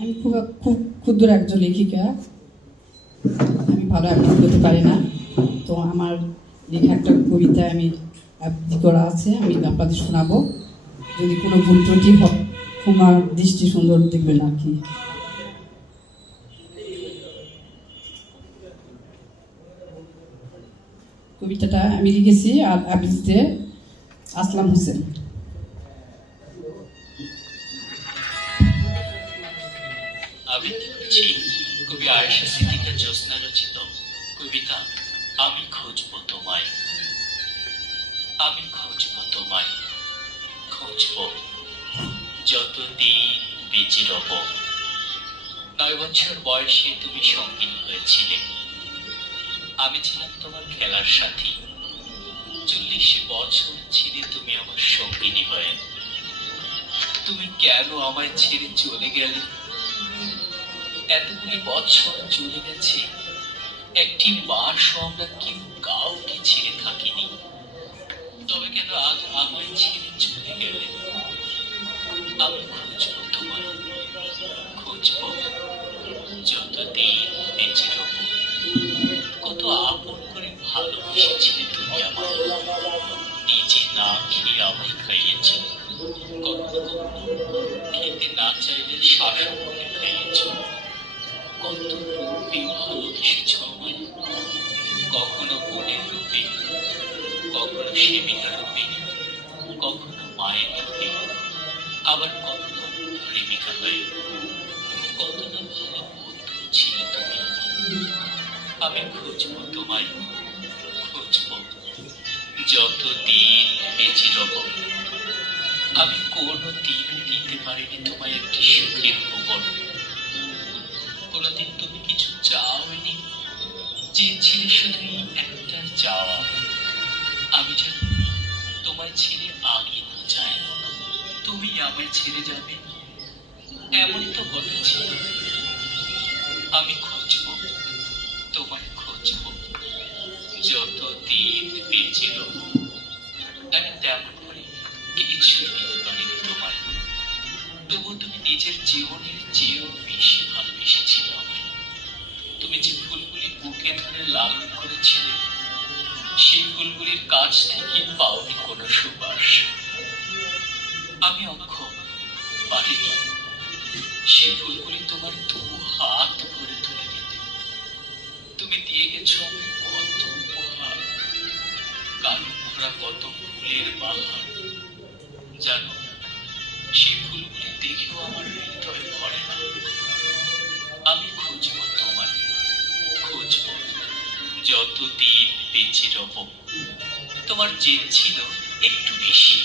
আমি খুব ক্ষুদ্র একজন লেখিকা। আমি ভালো আবৃত্তি করতে পারি না, তো আমার লেখা একটা কবিতা আমি আবৃত্তি করা আছে, আমি আপনাদের শোনাবো। যদি কোনো ভুল ত্রুটি ক্ষমা দৃষ্টি সুন্দর দেখবেন আর কি। কবিতাটা আমি লিখেছি আর আবৃত্তিতে আসলাম হোসেন। আবৃত্তি করছি কবি আয়েশা সিদ্দিকা জ্যোৎস্না রচিত কবিতা আমি খুঁজবো তোমায়। আমি খুঁজবো তোমায়, খুঁজবো যতদিন বেঁচে রব। 9 বছর বয়সে তুমি সঙ্গিনী হয়েছিলে, আমি ছিলাম তোমার খেলার সাথী। 40 বছর ছিলে তুমি আমার সঙ্গিনী হয়ে। তুমি কেন আমায় ছেড়ে চলে গেলে? এতগুলি বছর চলে গেছে, একটি মাসও আমরা কেউ কাউকে ছেড়ে থাকিনি। তবে কেন আজ আমায় ছেড়ে চলে গেলে? আমি খুঁজবো তোমায়, খুঁজবো যতদিন বেঁচে রব। কত আপন করে ভালোবেসেছিলে তুমি আমায়, নিজে না খেয়ে আমায় খাইয়েছ। কখনো খেতে না চাইলে শাসন করে খাইয়েছ। কত রূপে ভালোবেসেছ আমায়, কখনো বোনের রূপে, কখনো সেবিকা রূপে, কখনো মায়ের রূপে, আবার কখনো প্রেমিকা হয়ে। কত না ভালো বন্ধু ছিলে তুমি। আমি খুঁজবো তোমায়, খুঁজবো যতদিন বেঁচে রব। আমি কোনোদিন দিতে পারিনি তোমায় একটি সুখের খবর। কোনোদিন তুমি কিছু চাওনি, চেয়েছিলে শুধু একটা চাওয়া, আমি যেন তোমায় ছেড়ে আগে না যাই, তুমি আমায় ছেড়ে যাবে, এমনই তো কথা ছিল। আমি খুঁজবো তোমায়, খুঁজবো যতদিন বেঁচে রব। আমি তেমন করে কিছুই দিতে পারিনি তোমায়, তবু তুমি নিজের জীবনের চেয়েও বেশি ভালোবেসেছিলে আমায়। তুমি যে ফুলগুলি বুকে ধরে লালন করেছিলে, সেই ফুলগুলির কাছ থেকে পাওনি কোনো সুবাস। আমি অক্ষম, পারিনি সেই ফুলগুলি তোমার দু হাত ভরে তুলে দিতে। তুমি দিয়ে গেছো আমায় কত উপহার, কালো ভরা কত ফুলের বাহার। জানো, সেই ফুলগুলি দেখেও আমার হৃদয় ভরে না। আমি খুঁজবো তোমায়, খুঁজবো যতদিন বেঁচে রব। তোমার জেদ ছিল একটু বেশি,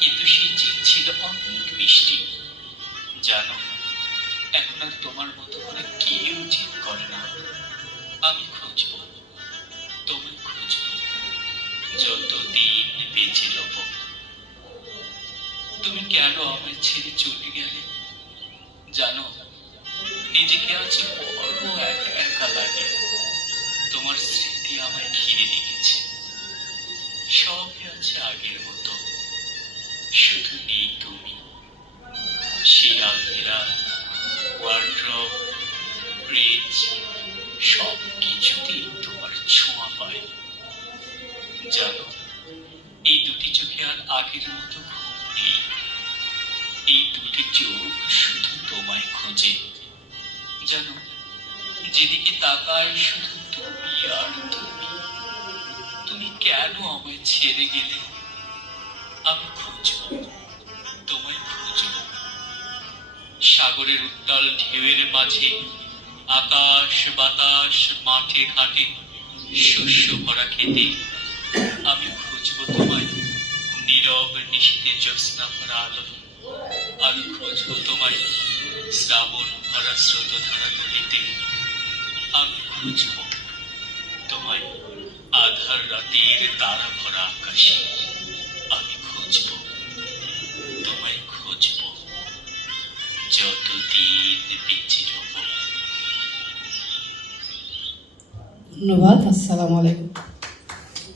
কিন্তু সেই জেদ ছিল অনেক মিষ্টি। জানো, এখন আর তোমার মতো করে কেউ জেদ করে না। আমি খুঁজবো তোমায়, খুঁজবো যতদিন বেঁচে রব। তুমি কেন আমায় ছেড়ে চলে গেলে? জানো, নিজেকে আজ বড় একা একা লাগে। তোমার স্মৃতি আমায় ঘিরে রেখেছে, সবই আছে আগের মতো, শুধু নেই তুমি। সেই আলমিরা, ওয়ার্ড্রব, ফ্রিজ, সব কিছুতেই তোমার ছোঁয়া পায়। জানো, এই দুটি চোখে আর আগের মতো ঘুম নেই। এই দুটি চোখ শুধু তোমায় খোঁজে। জানো, যেদিকে তাকায় শুধু তুমি আর তুমি। তুমি কেন আমায় ছেড়ে গেলে? আমি খুঁজবো তোমায়, খুঁজবো সাগরের উত্তাল ঢেউয়ের মাঝে, আকাশ বাতাস মাঠে ঘাটে, শস্য ভরা খেতে। আমি খুঁজবো তোমায় নীরব নিশীথে জ্যোৎস্না ভরা আলো। আমি খুঁজবো তোমায় শ্রাবণ ভরা স্রোতধারা নদীতে। আমি খুঁজবো তোমায় আধার রাতের তারা ভরা আকাশে। আমি খুঁজবো তোমায়, খুঁজবো যতদিন বেঁচে রব। ধন্যবাদ। আসসালামু আলাইকুম।